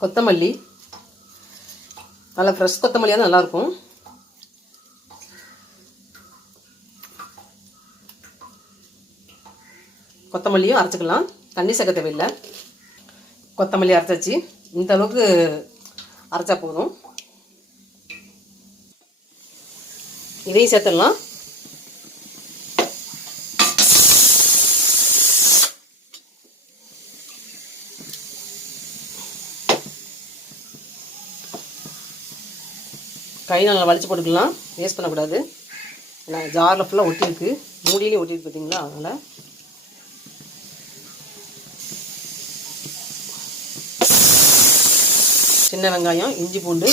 கொத்தமல்லி, நல்லா ஃப்ரெஷ் கொத்தமல்லியாக தான் நல்லாயிருக்கும். கொத்தமல்லியும் அரைச்சிக்கலாம், தண்ணி சேர்க்க தேவையில்லை. கொத்தமல்லி அரைச்சாச்சு, இந்த அளவுக்கு அரைச்சா போதும். இதையும் சேர்த்துடலாம். கை நல்லா வலிச்சு போட்டுக்கலாம், வேஸ்ட் பண்ணக்கூடாது. ஏன்னா ஜாரில் ஃபுல்லாக ஒட்டியிருக்கு, மூடியிலையும் ஒட்டியிருக்கு பார்த்தீங்களா, அதனால். சின்ன வெங்காயம், இஞ்சி பூண்டு